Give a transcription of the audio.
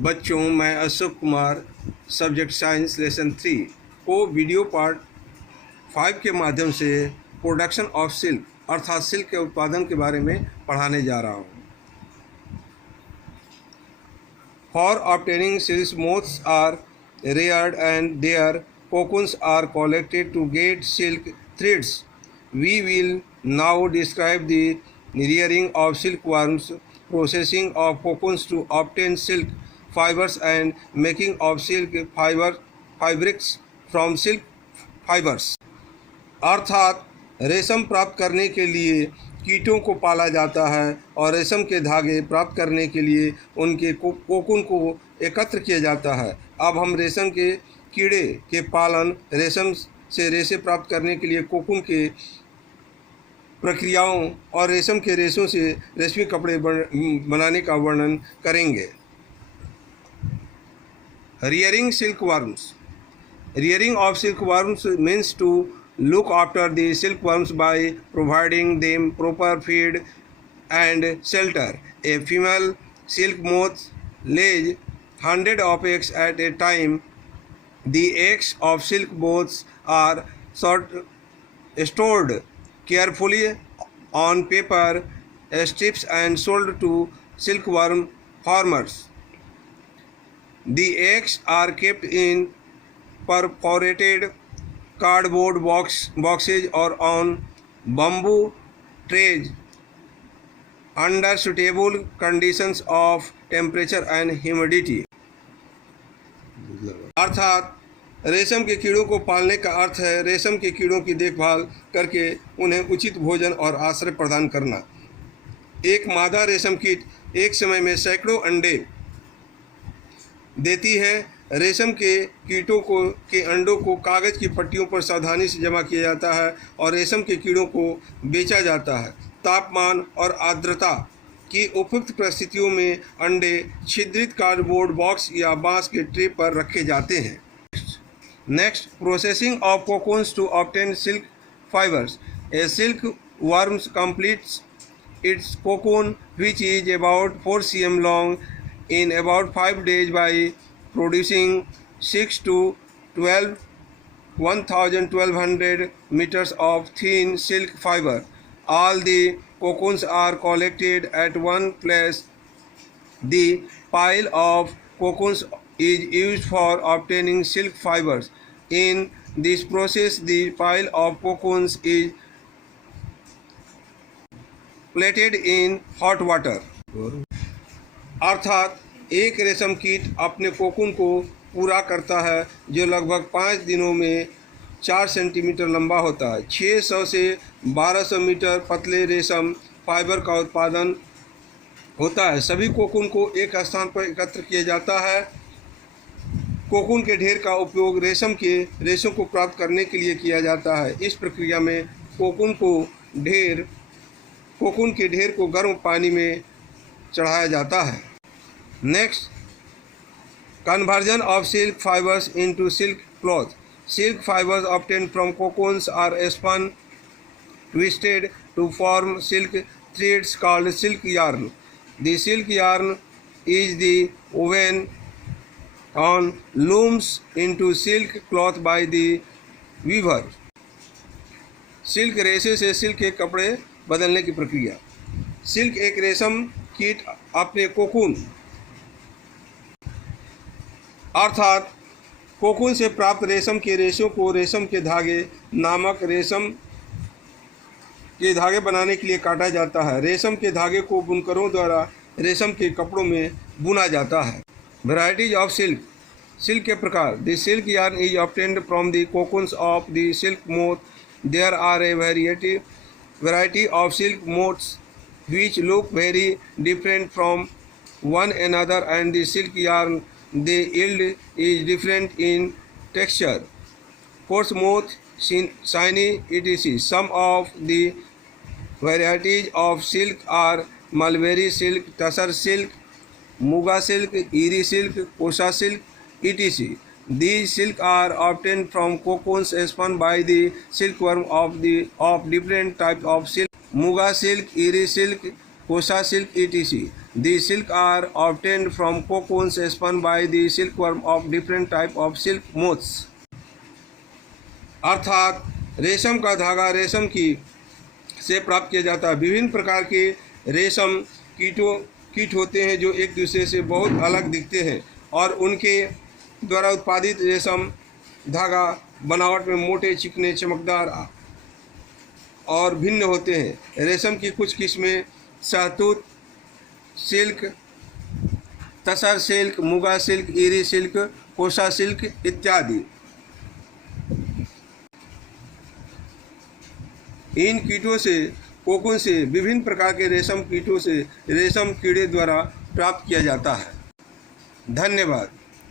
बच्चों, मैं Ashok Kumar subject science lesson 3 को वीडियो पार्ट 5 के माध्यम से प्रोडक्शन ऑफ सिल्क अर्थात सिल्क के उत्पादन के बारे में पढ़ाने जा रहा हूँ। For obtaining silk moths are reared and their cocoons are collected to get silk threads. We will now describe the rearing of silkworms, processing of cocoons to obtain silk fibers and making of silk fabrics from silk fibers. अर्थात रेशम प्राप्त करने के लिए कीटों को पाला जाता है और रेशम के धागे प्राप्त करने के लिए उनके कोकून को एकत्र किया जाता है। अब हम रेशम के कीड़े के पालन, रेशम से रेशे प्राप्त करने के लिए कोकून के प्रक्रियाओं और रेशम के रेशों से रेशमी कपड़े बनाने का वर्णन करेंगे। Rearing silkworms. Rearing of silkworms means to look after the silkworms by providing them proper feed and shelter. A female silk moth lays 100 of eggs at a time. The eggs of silk moths are stored carefully on paper strips and sold to silkworm farmers. The eggs are kept in perforated cardboard boxes or on bamboo trays under suitable conditions of temperature and humidity. अर्थात रेशम के कीड़ों को पालने का अर्थ है रेशम के कीड़ों की देखभाल करके उन्हें उचित भोजन और आश्रय प्रदान करना। एक मादा रेशम कीट एक समय में सैकड़ों अंडे देती है। रेशम के कीटों के अंडों को कागज़ की पट्टियों पर सावधानी से जमा किया जाता है और रेशम के कीड़ों को बेचा जाता है। तापमान और आर्द्रता की उपयुक्त परिस्थितियों में अंडे छिद्रित कार्डबोर्ड बॉक्स या बांस के ट्रे पर रखे जाते हैं। Next, processing of cocoons to obtain silk fibres. A silk worms completes its cocoon, which is about 4 cm long, in about 5 days by producing 6 to 1200 meters of thin silk fiber. All the cocoons are collected at one place. The pile of cocoons is used for obtaining silk fibers. In this process, the pile of cocoons is plated in hot water. अर्थात एक रेशम कीट अपने cocoon को पूरा करता है जो लगभग 5 दिनों में 4 सेंटीमीटर लंबा होता है। 600 से 1200 मीटर पतले रेशम फाइबर का उत्पादन होता है। सभी कोकून को एक स्थान पर एकत्र किया जाता है। कोकून के ढेर का उपयोग रेशम के रेशों को प्राप्त करने के लिए किया जाता है। इस प्रक्रिया में कोकून के ढेर को गर्म पानी में चढ़ाया जाता है। Next, conversion of silk fibers into silk cloth. Silk fibers obtained from cocoons are spun, twisted to form silk threads called silk yarn. The silk yarn is the woven on looms into silk cloth by the weaver. Silk रेशे से silk के कपड़े बदलने की प्रक्रिया। Silk एक रेशम कीट अपने कोकून अर्थात कोकून से प्राप्त रेशम के रेशों को रेशम के धागे नामक रेशम के धागे बनाने के लिए काटा जाता है। रेशम के धागे को बुनकरों द्वारा रेशम के कपड़ों में बुना जाता है। Varieties of silk. सिल्क के प्रकार। The silk yarn is obtained from the cocoons of the silk moth. There are a variety of silk moths which look very different from one another, and the silk yarn they yield is different in texture. Coarse moth, shiny, etc. Some of the varieties of silk are mulberry silk, tussar silk, muga silk, eri silk, kosha silk, etc. These silk are obtained from cocoons spun by the silkworm of different types of silk. Muga silk, eri silk, कोसा silk etc. The silk are obtained from cocoons spun by the silkworm of different type of silk moths. अर्थात रेशम का धागा रेशम की से प्राप्त किया जाता है। विभिन्न प्रकार के रेशम कीट होते हैं जो एक दूसरे से बहुत अलग दिखते हैं और उनके द्वारा उत्पादित रेशम धागा बनावट में मोटे, चिकने, चमकदार और भिन्न होते हैं। रेशम की कुछ किस्में शहतूत सिल्क, तसर silk, muga silk, eri silk, कोसा सिल्क इत्यादि। इन कीटों से कोकून से विभिन्न प्रकार के रेशम कीटों से रेशम कीड़े द्वारा प्राप्त किया जाता है। धन्यवाद।